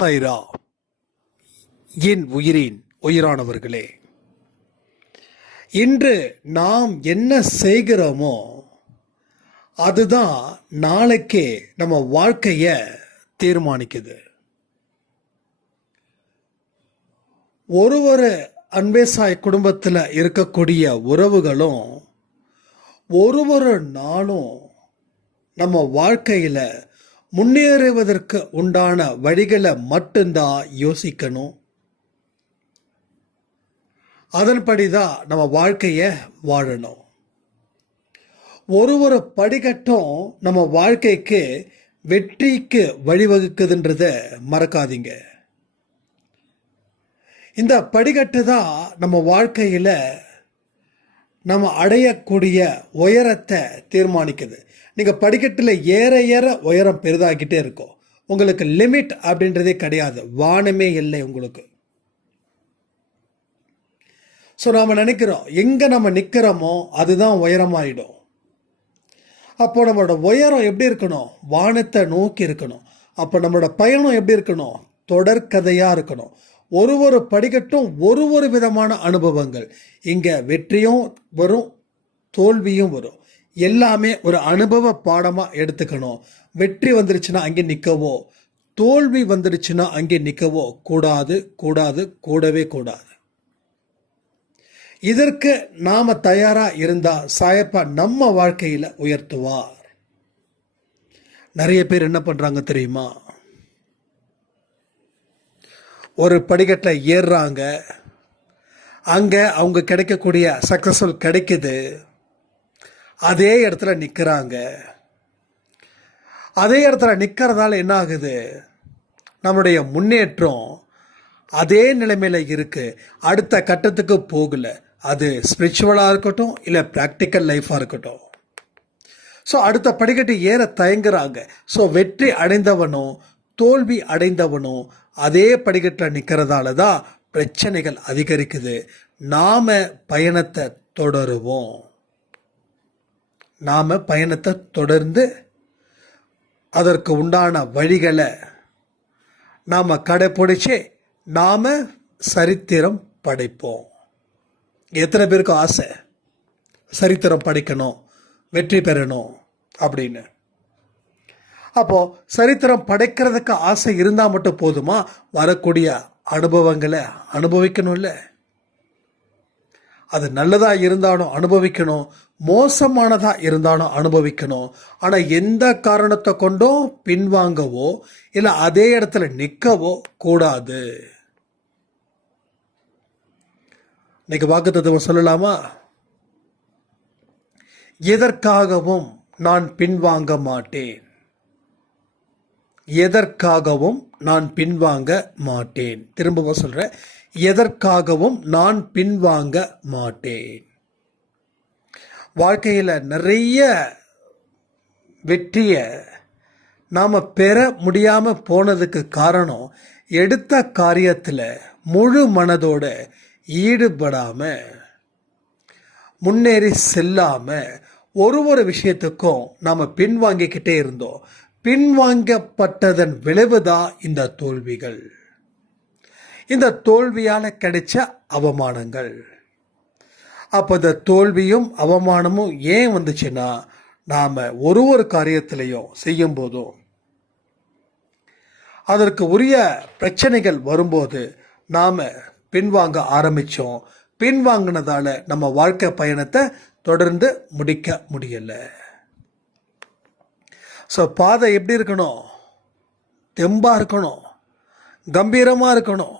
சாய்ரா என் உயிரின் உயிரானவர்களே இன்று நாம் என்ன செய்கிறோமோ அதுதான் நாளைக்கே நம்ம வாழ்க்கையை தீர்மானிக்குது. ஒரு ஒரு அன்பேசாய் குடும்பத்தில் இருக்கக்கூடிய உறவுகளும் ஒரு ஒரு நாளும் நம்ம வாழ்க்கையில் முன்னேறுவதற்கு உண்டான வழிகளை மட்டும்தான் யோசிக்கணும். அதன்படி தான் நம்ம வாழ்க்கையை வாழணும். ஒரு ஒரு படிக்கட்டும் நம்ம வாழ்க்கைக்கு வெற்றிக்கு வழிவகுக்குதுன்றத மறக்காதீங்க. இந்த படிக்கட்டு தான் நம்ம வாழ்க்கையில் நம்ம அடையக்கூடிய உயரத்தை தீர்மானிக்குது. நீங்கள் படிக்கட்டில் ஏற ஏற உயரம் பெரிதாகிட்டே இருக்கும். உங்களுக்கு லிமிட் அப்படின்றதே கிடையாது. வானமே இல்லை உங்களுக்கு. ஸோ நாம் நினைக்கிறோம் எங்கே நம்ம நிற்கிறோமோ அதுதான் உயரமாயிடும். அப்போ நம்மளோட உயரம் எப்படி இருக்கணும்? வானத்தை நோக்கி இருக்கணும். அப்போ நம்மளோட பயணம் எப்படி இருக்கணும்? தொடர்கதையாக இருக்கணும். ஒரு ஒரு படிக்கட்டும் ஒரு ஒரு விதமான அனுபவங்கள். இங்கே வெற்றியும் வரும் தோல்வியும் வரும். எல்லாமே ஒரு அனுபவ பாடமாக எடுத்துக்கணும். வெற்றி வந்துருச்சுன்னா அங்கே நிற்கவோ தோல்வி வந்துடுச்சுன்னா அங்கே நிற்கவோ கூடாது கூடாது கூடவே கூடாது. இதற்கு நாம் தயாராக இருந்தால் சாயப்பா நம்ம வாழ்க்கையில் உயர்த்துவார். நிறைய பேர் என்ன பண்ணுறாங்க தெரியுமா? ஒரு படிக்கட்டில் ஏறுறாங்க. அங்கே அவங்க கிடைக்கக்கூடிய சக்ஸஸ்ஃபுல் கிடைக்குது. அதே இடத்துல நிற்கிறாங்க அதே இடத்துல நிற்கிறதால என்ன ஆகுது? நம்முடைய முன்னேற்றம் அதே நிலைமையில் இருக்குது அடுத்த கட்டத்துக்கு போகலை. அது ஸ்பிரிச்சுவலாக இருக்கட்டும் இல்லை ப்ராக்டிக்கல் லைஃப்பாக இருக்கட்டும். ஸோ அடுத்த படிக்கட்டு ஏற தயங்குறாங்க. ஸோ வெற்றி அடைந்தவனும் தோல்வி அடைந்தவனும் அதே படிக்கட்டில் நிற்கிறதால தான் பிரச்சனைகள் அதிகரிக்குது. நாம் பயணத்தை தொடருவோம். நாம் பயணத்தை தொடர்ந்து அதற்கு உண்டான வழிகளை நாம் கடைப்பிடிச்சு நாம் சரித்திரம் படைப்போம். எத்தனை பேருக்கு ஆசை? சரித்திரம் படைக்கணும் வெற்றி பெறணும் அப்படின்னு. அப்போது சரித்திரம் படைக்கிறதுக்கு ஆசை இருந்தால் மட்டும் போதுமா? வரக்கூடிய அனுபவங்களை அனுபவிக்கணும்ல? அது நல்லதாக இருந்தாலும் அனுபவிக்கணும் மோசமானதாக இருந்தாலும் அனுபவிக்கணும். ஆனால் எந்த காரணத்தை கொண்டும் பின்வாங்கவோ இல்லை அதே இடத்துல நிற்கவோ கூடாது. இன்னைக்கு வாக்கு தத்துவம் சொல்லலாமா? எதற்காகவும் நான் பின்வாங்க மாட்டேன். எதற்காகவும் நான் பின்வாங்க மாட்டேன். திரும்பவும் சொல்கிறேன் எதற்காகவும் நான் பின்வாங்க மாட்டேன். வாழ்க்கையில் நிறைய வெற்றியை நாம் பெற முடியாமல் போனதுக்கு காரணம் எடுத்த காரியத்தில் முழு மனதோட ஈடுபடாமல் முன்னேறி செல்லாமல் ஒரு ஒரு விஷயத்துக்கும் நாம் பின்வாங்கிக்கிட்டே இருந்தோம். பின்வாங்கப்பட்டதன் விளைவுதான் இந்த தோல்விகள். இந்த தோல்வியால் கிடைச்ச அவமானங்கள். அப்போ இந்த தோல்வியும் அவமானமும் ஏன் வந்துச்சுன்னா நாம் ஒரு ஒரு காரியத்திலையும் செய்யும் போதும் அதற்கு உரிய பிரச்சனைகள் வரும்போது நாம் பின்வாங்க ஆரம்பித்தோம் பின்வாங்கினதால் நம்ம வாழ்க்கை பயணத்தை தொடர்ந்து முடிக்க முடியலை. ஸோ பாதை எப்படி இருக்கணும்? தெம்பாக இருக்கணும்? கம்பீரமாக இருக்கணும்?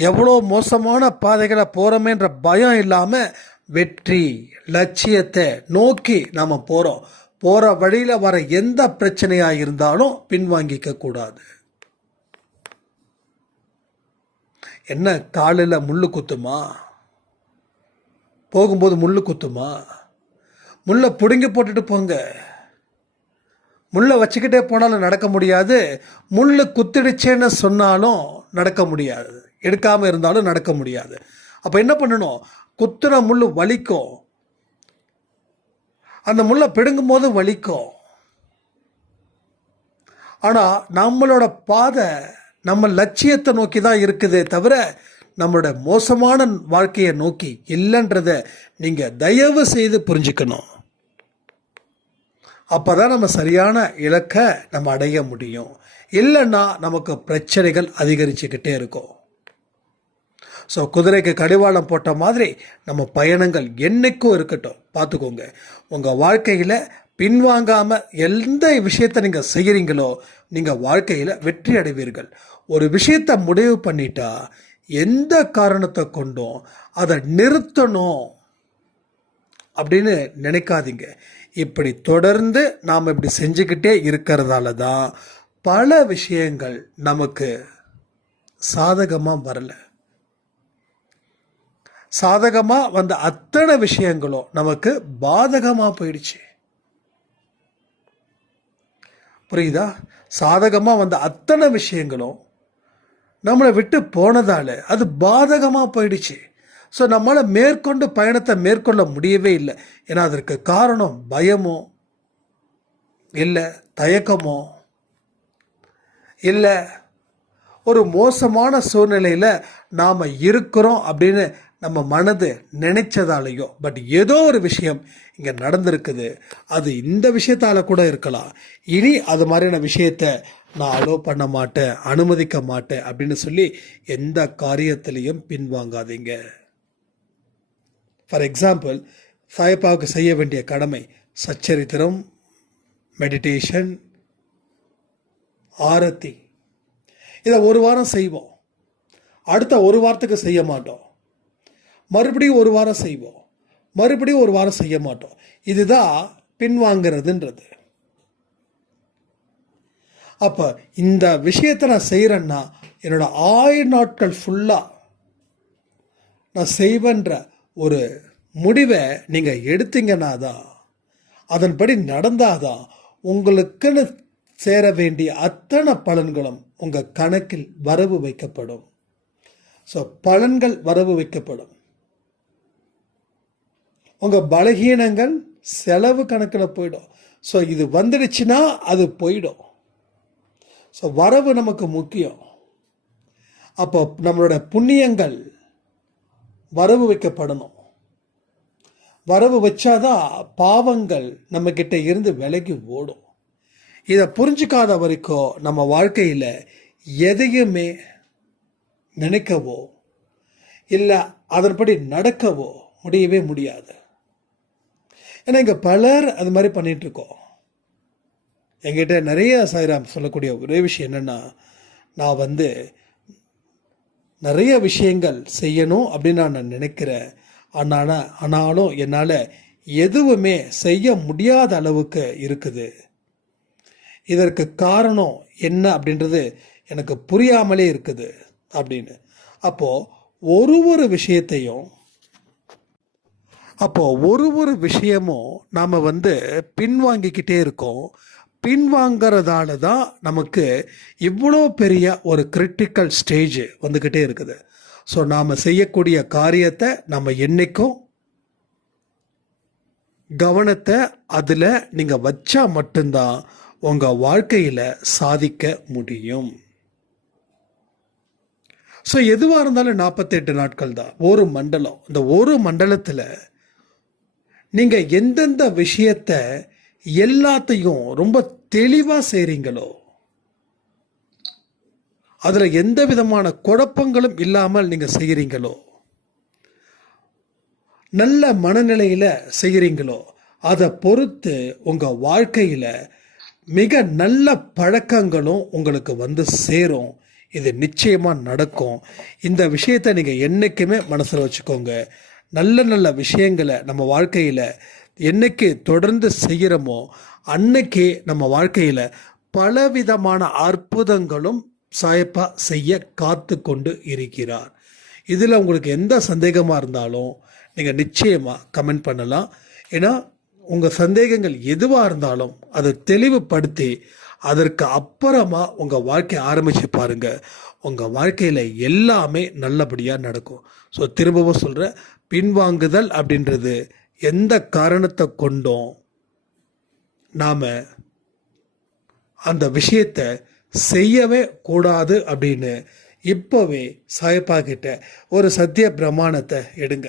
எவ்வளோ மோசமான பாதைகளை போகிறோமேன்ற பயம் இல்லாமல் வெற்றி லட்சியத்தை நோக்கி நாம் போகிறோம் போகிற வழியில் வர எந்த பிரச்சனையாக இருந்தாலும் பின்வாங்கிக்க கூடாது. என்ன காலில் முள்ளு குத்துமா? போகும்போது முள் குத்துமா? முள்ளை பிடுங்கி போட்டுட்டு போங்க. முள்ளை வச்சுக்கிட்டே போனாலும் நடக்க முடியாது. முள் குத்திடுச்சேன்னு சொன்னாலும் நடக்க முடியாது. எடுக்காமல் இருந்தாலும் நடக்க முடியாது. அப்போ என்ன பண்ணணும்? குத்துன முள் வலிக்கும். அந்த முள்ளை பிடுங்கும் போது வலிக்கும். ஆனால் நம்மளோட பாதை நம்ம லட்சியத்தை நோக்கி தான் இருக்குதே தவிர நம்மளோட மோசமான வாழ்க்கையை நோக்கி இல்லைன்றத நீங்கள் தயவு செய்து புரிஞ்சுக்கணும். அப்போ தான் நம்ம சரியான இலக்கை நம்ம அடைய முடியும். இல்லைன்னா நமக்கு பிரச்சனைகள் அதிகரிச்சுக்கிட்டே இருக்கும். ஸோ குதிரைக்கு கடிவாளம் போட்ட மாதிரி நம்ம பயணங்கள் என்றைக்கும் இருக்கட்டும். பார்த்துக்கோங்க. உங்கள் வாழ்க்கையில் பின்வாங்காமல் எந்த விஷயத்தை நீங்கள் செய்கிறீங்களோ நீங்கள் வாழ்க்கையில் வெற்றி அடைவீர்கள். ஒரு விஷயத்தை முடிவு பண்ணிட்டா எந்த காரணத்தை கொண்டும் அதை நிறுத்தணும் அப்படின்னு நினைக்காதீங்க. இப்படி தொடர்ந்து நாம் இப்படி செஞ்சுக்கிட்டே இருக்கிறதால தான் பல விஷயங்கள் நமக்கு சாதகமாக வரலை. சாதகமாக வந்த அத்தனை விஷயங்களும் நமக்கு பாதகமாக போயிடுச்சு. புரியுதா? சாதகமாக வந்த அத்தனை விஷயங்களும் நம்மளை விட்டு போனதால் அது பாதகமாக போயிடுச்சு. ஸோ நம்மளால் மேற்கொண்டு பயணத்தை மேற்கொள்ள முடியவே இல்லை. ஏன்னா அதற்கு காரணம் பயமோ இல்லை தயக்கமோ இல்லை ஒரு மோசமான சூழ்நிலையில் நாம் இருக்கிறோம் அப்படின்னு நம்ம மனது நினைச்சதாலேயோ பட் ஏதோ ஒரு விஷயம் இங்கே நடந்திருக்குது. அது இந்த விஷயத்தால் கூட இருக்கலாம். இனி அது மாதிரியான விஷயத்த நான் அலோவ் பண்ண மாட்டேன் அனுமதிக்க மாட்டேன் அப்படின்னு சொல்லி எந்த காரியத்திலையும் பின்வாங்காதீங்க. ஃபார் எக்ஸாம்பிள் சாயப்பாவுக்கு செய்ய வேண்டிய கடமை சச்சரித்திரம் மெடிடேஷன் ஆரத்தி. இதை ஒரு வாரம் செய்வோம். அடுத்த ஒரு வாரத்துக்கு செய்ய மாட்டோம். மறுபடியும் ஒரு வாரம் செய்வோம். மறுபடியும் ஒரு வாரம் செய்ய மாட்டோம். இதுதான் பின்வாங்கிறதுன்றது. அப்போ இந்த விஷயத்தை நான் செய்கிறேன்னா என்னோட ஆயுள் நாட்கள் ஃபுல்லாக நான் செய்வேன்ற ஒரு முடிவை நீங்கள் எடுத்தீங்கன்னா தான் அதன்படி நடந்தாதான் உங்களுக்குன்னு சேர வேண்டிய அத்தனை பலன்களும் உங்கள் கணக்கில் வரவு வைக்கப்படும். ஸோ பலன்கள் வரவு வைக்கப்படும். உங்கள் பலகீனங்கள் செலவு கணக்கில் போயிடும். ஸோ இது வந்துடுச்சுன்னா அது போயிடும். ஸோ வரவு நமக்கு முக்கியம். அப்போ நம்மளோட புண்ணியங்கள் வரவு வைக்கப்படணும். வரவு வச்சாதான் பாவங்கள் நம்மக்கிட்ட இருந்து விலகி ஓடும். இதை புரிஞ்சுக்காத வரைக்கும் நம்ம வாழ்க்கையில் எதையுமே நினைக்கவோ இல்லை அதன்படி நடக்கவோ முடியவே முடியாது. ஏன்னா இங்கே பலர் அது மாதிரி பண்ணிகிட்ருக்கோம் எங்கிட்ட நிறைய சாய்ராம் சொல்லக்கூடிய ஒரே விஷயம் என்னென்னா நான் வந்து நிறைய விஷயங்கள் செய்யணும் அப்படின்னு நான் நினைக்கிறேன். ஆனால் ஆனாலும் என்னால் எதுவுமே செய்ய முடியாத அளவுக்கு இருக்குது. இதற்கு காரணம் என்ன அப்படின்றது எனக்கு புரியாமலே இருக்குது அப்படின்னு. அப்போது ஒரு ஒரு விஷயத்தையும் அப்போது ஒரு ஒரு விஷயமும் நாம் வந்து பின்வாங்கிக்கிட்டே இருக்கோம். பின்வாங்கிறதால தான் நமக்கு இவ்வளோ பெரிய ஒரு கிரிட்டிக்கல் ஸ்டேஜ் வந்துக்கிட்டே இருக்குது. ஸோ நாம் செய்யக்கூடிய காரியத்தை நம்ம என்றைக்கும் கவனத்தை அதில் நீங்கள் வச்சா மட்டும்தான் உங்கள் வாழ்க்கையில் சாதிக்க முடியும். ஸோ எதுவாக இருந்தாலும் நாற்பத்தெட்டு நாட்கள் தான் ஒரு மண்டலம். இந்த ஒரு மண்டலத்தில் நீங்கள் எந்தெந்த விஷயத்த எல்லாத்தையும் ரொம்ப தெளிவாக செய்கிறீங்களோ அதில் எந்த விதமான குழப்பங்களும் இல்லாமல் நீங்கள் செய்கிறீங்களோ நல்ல மனநிலையில் செய்கிறீங்களோ அதை பொறுத்து உங்கள் வாழ்க்கையில் மிக நல்ல பழக்கங்களும் உங்களுக்கு வந்து சேரும். இது நிச்சயமாக நடக்கும். இந்த விஷயத்தை நீங்கள் என்றைக்குமே மனசில் வச்சுக்கோங்க. நல்ல நல்ல விஷயங்களை நம்ம வாழ்க்கையில் என்னைக்கு தொடர்ந்து செய்கிறோமோ அன்னைக்கு நம்ம வாழ்க்கையில் பலவிதமான அற்புதங்களும் சாயப்பா செய்ய காத்து கொண்டு இருக்கிறார். இதில் உங்களுக்கு எந்த சந்தேகமாக இருந்தாலும் நீங்கள் நிச்சயமாக கமெண்ட் பண்ணலாம். ஏன்னா உங்கள் சந்தேகங்கள் எதுவாக இருந்தாலும் அதை தெளிவுபடுத்தி அதற்கு அப்புறமா உங்கள் வாழ்க்கையை ஆரம்பித்து பாருங்கள் உங்கள் வாழ்க்கையில் எல்லாமே நல்லபடியாக நடக்கும். ஸோ திரும்பவும் சொல்கிறேன் பின்வாங்குதல் அப்படின்றது எந்த காரணத்தை கொண்டும் நாம் அந்த விஷயத்தை செய்யவே கூடாது அப்படின்னு இப்போவே சாயப்பா கிட்ட ஒரு சத்திய பிரமாணத்தை எடுங்க.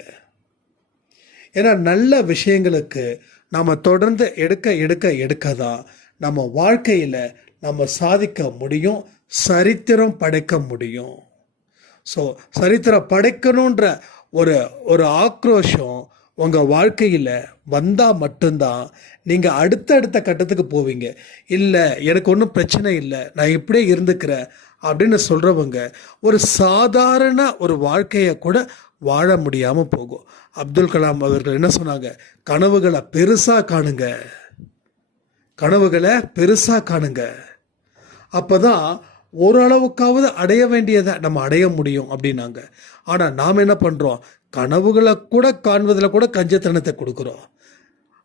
ஏன்னா நல்ல விஷயங்களுக்கு நாம் தொடர்ந்து எடுக்க எடுக்க எடுக்க தான் நம்ம வாழ்க்கையில் நம்ம சாதிக்க முடியும் சரித்திரம் படைக்க முடியும். ஸோ சரித்திரம் படைக்கணுன்ற ஒரு ஒரு ஆக்ரோஷம் உங்கள் வாழ்க்கையில் வந்தால் மட்டும்தான் நீங்கள் அடுத்தடுத்த கட்டத்துக்கு போவீங்க. இல்லை எனக்கு ஒன்றும் பிரச்சனை இல்லை நான் இப்படியே இருந்துக்கிறேன் அப்படின்னு சொல்கிறவங்க ஒரு சாதாரண ஒரு வாழ்க்கையை கூட வாழ முடியாமல் போகும். அப்துல் கலாம் அவர்கள் என்ன சொன்னாங்க? கனவுகளை பெருசாக காணுங்க. கனவுகளை பெருசாக காணுங்க. அப்போ தான் ஓரளவுக்காவது அடைய வேண்டியதை நம்ம அடைய முடியும் அப்படின்னாங்க. ஆனால் நாம் என்ன பண்ணுறோம் கனவுகளை கூட காண்பதில் கூட கஞ்சத்தனத்தை கொடுக்குறோம்.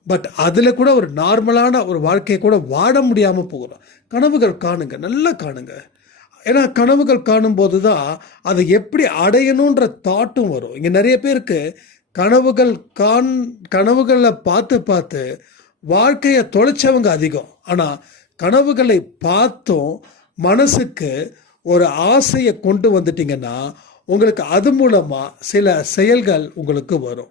பட் அதில் கூட ஒரு நார்மலான ஒரு வாழ்க்கையை கூட வாட முடியாமல் போகிறோம். கனவுகள் காணுங்க நல்லா காணுங்க. ஏன்னா கனவுகள் காணும்போது தான் அதை எப்படி அடையணுன்ற தாட்டும் வரும். இங்கே நிறைய பேருக்கு கனவுகள் காண் கனவுகளை பார்த்து பார்த்து வாழ்க்கையை தொலைச்சவங்க அதிகம். ஆனால் கனவுகளை பார்த்தும் மனசுக்கு ஒரு ஆசையை கொண்டு வந்துட்டீங்கன்னா உங்களுக்கு அது மூலமாக சில செயல்கள் உங்களுக்கு வரும்.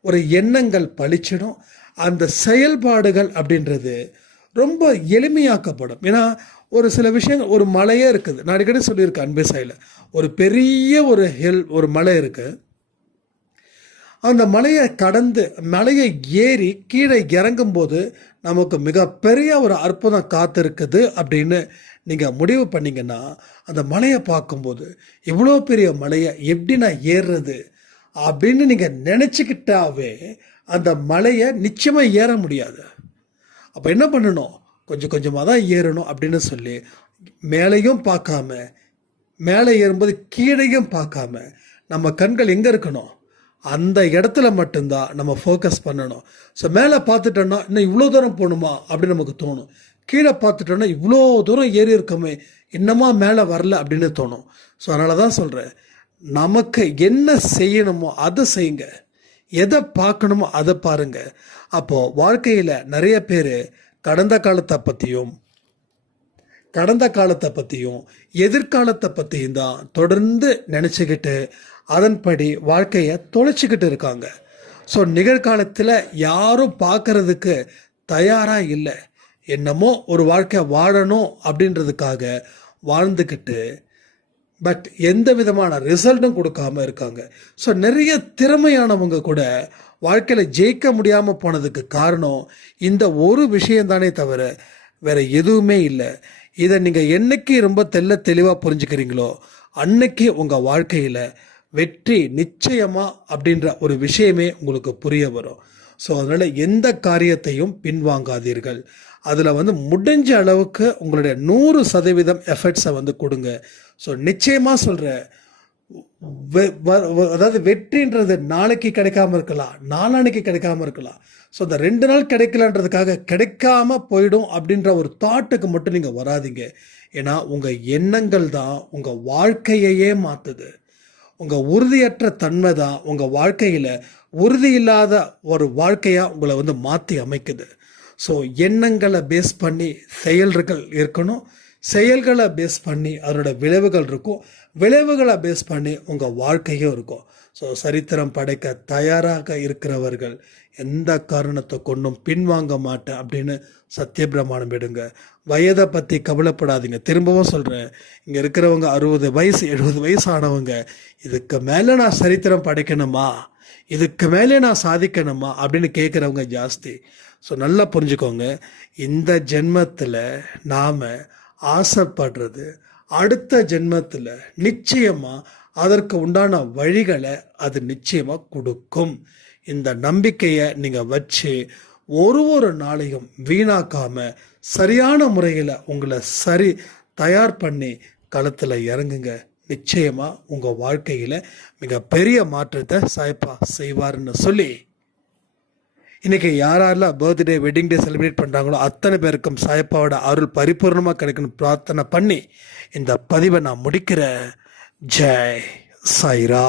ஒரு எண்ணங்கள் பளிச்சிடும். அந்த செயல்பாடுகள் அப்படின்றது ரொம்ப எளிமையாக்கப்படும். ஏன்னா ஒரு சில விஷயங்கள் ஒரு மலையே இருக்குது. நான் அடிக்கடி சொல்லியிருக்கேன் அன்பே சாயில். ஒரு பெரிய ஒரு ஹில் ஒரு மலை இருக்குது அந்த மலையை கடந்து மலையை ஏறி கீழே இறங்கும்போது நமக்கு மிகப்பெரிய ஒரு அற்புதம் காத்திருக்குது அப்படின்னு நீங்கள் முடிவு பண்ணிங்கன்னா அந்த மலையை பார்க்கும்போது இவ்வளோ பெரிய மலையை எப்படி நான் ஏறுறது அப்படின்னு நீங்கள் நினச்சிக்கிட்டாவே அந்த மலையை நிச்சயமாக ஏற முடியாது. அப்போ என்ன பண்ணணும்? கொஞ்சம் கொஞ்சமாக தான் ஏறணும் அப்படின்னு சொல்லி மேலேயும் பார்க்காம மேலே ஏறும்போது கீழேயும் பார்க்காம நம்ம கண்கள் எங்கே இருக்கணும்? அந்த இடத்துல மட்டும்தான் நம்ம ஃபோக்கஸ் பண்ணணும். ஸோ மேலே பார்த்துட்டோன்னா இன்னும் இவ்வளோ தூரம் போகணுமா? அப்படின்னு நமக்கு தோணும். கீழே பார்த்துட்டோன்னா இவ்வளோ தூரம் ஏறி இருக்கோமே இன்னமா மேலே வரல? அப்படின்னு தோணும். ஸோ அதனால தான் சொல்கிறேன் நமக்கு என்ன செய்யணுமோ அதை செய்யுங்க. எதை பார்க்கணுமோ அதை பாருங்கள் அப்போது வாழ்க்கையில் நிறைய பேர் கடந்த காலத்தை பற்றியும் கடந்த காலத்தை பற்றியும் எதிர்காலத்தை பற்றியும் தான் தொடர்ந்து நினச்சிக்கிட்டு அதன்படி வாழ்க்கையை தொலைச்சிக்கிட்டு இருக்காங்க. ஸோ நிகழ்காலத்தில் யாரும் பார்க்கறதுக்கு தயாராக இல்லை. என்னமோ ஒரு வாழ்க்கை வாழணும் அப்படின்றதுக்காக வாழ்ந்துக்கிட்டு பட் எந்த விதமான ரிசல்ட்டும் கொடுக்காம இருக்காங்க. ஸோ நிறைய திறமையானவங்க கூட வாழ்க்கையில் ஜெயிக்க முடியாமல் போனதுக்கு காரணம் இந்த ஒரு விஷயம் தானே தவிர வேறு எதுவுமே இல்லை. இதை நீங்கள் என்றைக்கு ரொம்ப தெல்ல தெளிவாக புரிஞ்சுக்கிறீங்களோ அன்னைக்கு உங்கள் வாழ்க்கையில் வெற்றி நிச்சயமா அப்படின்ற ஒரு விஷயமே உங்களுக்கு புரிய வரும். ஸோ அதனால் எந்த காரியத்தையும் பின்வாங்காதீர்கள். அதில் வந்து முடிஞ்ச அளவுக்கு உங்களுடைய நூறு சதவீதம் எஃபர்ட்ஸை வந்து கொடுங்க. ஸோ நிச்சயமாக சொல்கிறேன் அதாவது வெற்றின்றது நாளைக்கு கிடைக்காம இருக்கலாம். நாளானைக்கு கிடைக்காம இருக்கலாம். ஸோ இந்த ரெண்டு நாள் கிடைக்கலன்றதுக்காக கிடைக்காம போயிடும் அப்படின்ற ஒரு தாட்டுக்கு மட்டும் நீங்கள் வராதீங்க. ஏன்னா உங்கள் எண்ணங்கள் தான் உங்கள் வாழ்க்கையையே மாற்றுது உங்கள் உறுதியற்ற தன்மை தான் உங்கள் வாழ்க்கையில் உறுதி இல்லாத ஒரு வாழ்க்கையாக உங்களை வந்து மாற்றி அமைக்குது. ஸோ எண்ணங்களை பேஸ் பண்ணி செயல்கள் இருக்கணும். செயல்களை பேஸ் பண்ணி அதனோட விளைவுகள் இருக்கும். விளைவுகளை பேஸ் பண்ணி உங்கள் வாழ்க்கையும் இருக்கும். ஸோ சரித்திரம் படைக்க தயாராக இருக்கிறவர்கள் எந்த காரணத்தை கொண்டும் பின்வாங்க மாட்டேன் அப்படின்னு சத்தியபிரமாணம் எடுங்க. வயதை பற்றி கவலைப்படாதீங்க. திரும்பவும் சொல்கிறேன் இங்கே இருக்கிறவங்க அறுபது வயசு எழுபது வயசு ஆனவங்க இதுக்கு மேலே நான் சரித்திரம் படைக்கணுமா? இதுக்கு மேலே நான் சாதிக்கணுமா? அப்படின்னு கேட்குறவங்க ஜாஸ்தி. ஸோ நல்லா புரிஞ்சுக்கோங்க. இந்த ஜென்மத்தில் நாம் ஆசைப்படுறது அடுத்த ஜென்மத்தில் நிச்சயமாக அதற்கு உண்டான வழிகளை அது நிச்சயமாக கொடுக்கும். இந்த நம்பிக்கையை நீங்கள் வச்சு ஒரு ஒரு நாளையும் வீணாக்காம சரியான முறையில் உங்களை சரி தயார் பண்ணி களத்தில் இறங்குங்க. நிச்சயமாக உங்கள் வாழ்க்கையில் மிகப்பெரிய மாற்றத்தை சாய்ப்பா செய்வார்னு சொல்லி. இன்னைக்கு யாரெல்லாம் பர்த்டே வெட்டிங் டே செலிப்ரேட் பண்ணுறாங்களோ அத்தனை பேருக்கும் சாயப்பாவோட அருள் பரிபூர்ணமாக கிடைக்கணும் பிரார்த்தனை பண்ணி இந்த பதிவை நான் முடிக்கிறேன். ஜெய் சாய்ரா